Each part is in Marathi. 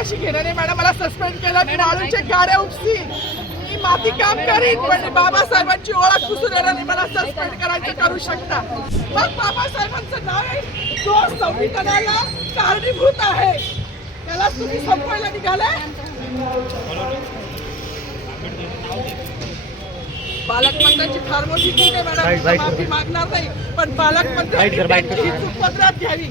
मीडियाशी घेणं नाही मॅडम. मला सस्पेंड केलं, मी वाळूच्या गाड्या उपसीन, मी माती काम करीन, पण बाबासाहेबांची ओळख पुसून येणार नाही. मला सस्पेंड करायचं करू शकता. मग बाबासाहेबांचं नाव आहे जो संविधानाला कारणीभूत आहे, त्याला तुम्ही संपवायला निघाले. पालकमंत्र्यांची फार मोठी चूक आहे मॅडम, माफी मागणार नाही, पण पालकमंत्र्यांची ही चूक पदरात घ्यावी.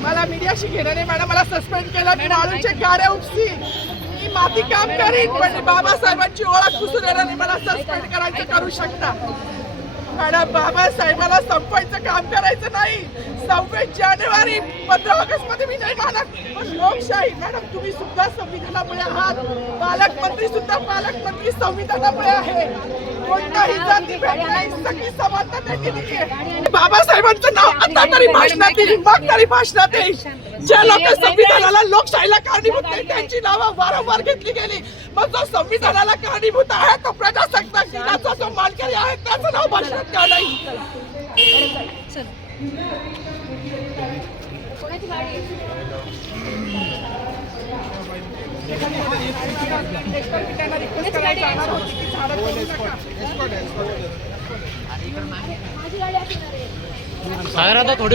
मला मीडियाशी घेणं नाही मॅडम. मला सस्पेंड केलं, मी वाळूच्या गाड्या उपसीन, मी माती काम करीन, पण बाबासाहेबांची ओळख पुसून येणार नाही. मला सस्पेंड करायचं करू शकता. मॅडम, बाबासाहेबाला संपवायचं काम करायचं नाही. 26 जानेवारी 15 ऑगस्ट मध्ये मी नाही मानत, पण लोकशाही मॅडम, तुम्ही सुद्धा संविधानामुळे आहात. पालकमंत्री सुद्धा पालकमंत्री संविधानामुळे आहे. कोणताही जातीभेद नाही, सगळी समानता त्यांनी दिली आहे. बाबासाहेबांचं नाव आता तरी भाषणात येईल, मग तरी भाषणात येईल. ज्या लोक संविधानाला लोकशाहीला कारणीभूत नाही त्यांची नावं वारंवार घेतली गेली. मग जो संविधानाला कारणीभूत आहे तो प्रजासत्ताक दिनाचा जो मानकरी आहे त्याचं नाव भाषणात का नाही? सागर आता थोडी